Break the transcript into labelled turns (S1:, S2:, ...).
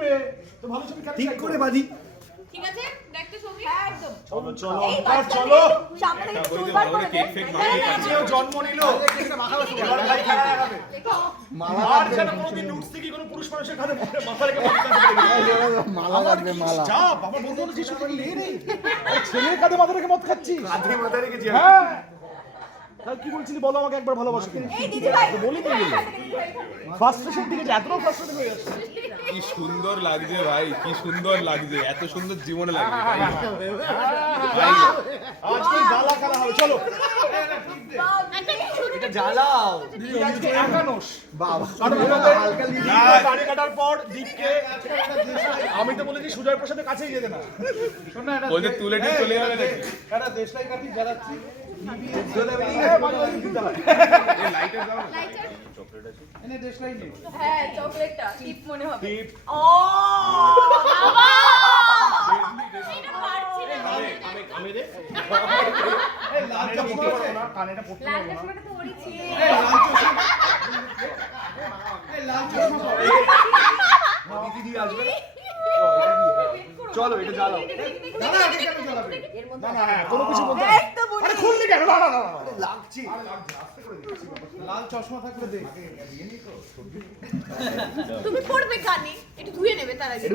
S1: উঠবে
S2: তো ভালো ছবি কেন
S1: ঠিক করে বাঁধি
S3: ঠিক আছে? দেখতে ছবি? হ্যাঁ একদম।
S2: চলো চলো।
S3: এই
S2: চলো।
S3: সামনে থেকে চুল করে দে
S2: জন্ম নিল। ভাই খেলা। আর যেন কোনোদিন নোটস থেকে কোনো পুরুষ মানুষের মাথা রেখে
S4: মালা লাগবে মালা।
S2: বন্ধু নেই ছেলের কাঁধে মাথা রেখে মদ খাচ্ছিস?
S1: কাঁধে মাথা রেখেছি আমি।
S2: হ্যাঁ। কি বলছিলি? বলো আমাকে একবার ভালোবাসো। কিনা
S3: এই দিদি ভাই
S2: বলি তো ফার্স্টেশন দিকে যে এতটাও ফার্স্টেশন হয়ে যাচ্ছে।
S5: কি সুন্দর লাগছে ভাই কি সুন্দর লাগছে এত সুন্দর জীবনে লাগছে
S2: আজকে গালা খেলা হবে চলো।
S1: জ্বালাও।
S2: দাড়ি কাটার পর দীপকে আমি তো বলেছি সুজয় প্রসাদের কাছেই যেতে না।
S5: ওই যে তুলে নিয়ে চলে যাবে নাকি?
S2: একটা দেশলাই কাটি জ্বালাচ্ছি।
S3: হ্যাঁ চকলেটটা টিপ মনে হবে
S2: দীপ
S3: ও বাবা এটা পারছি না
S2: কানেটা পড়তে পারব না না
S1: দিদি আসবে চলো এটা জ্বালাও
S2: না না হ্যাঁ কোনো কিছু বলতে আরে খুললি কেন না না না না, না
S1: লাগছে
S3: তুমি পড়বে কানে একটু ধুয়ে নেবে তার আগে।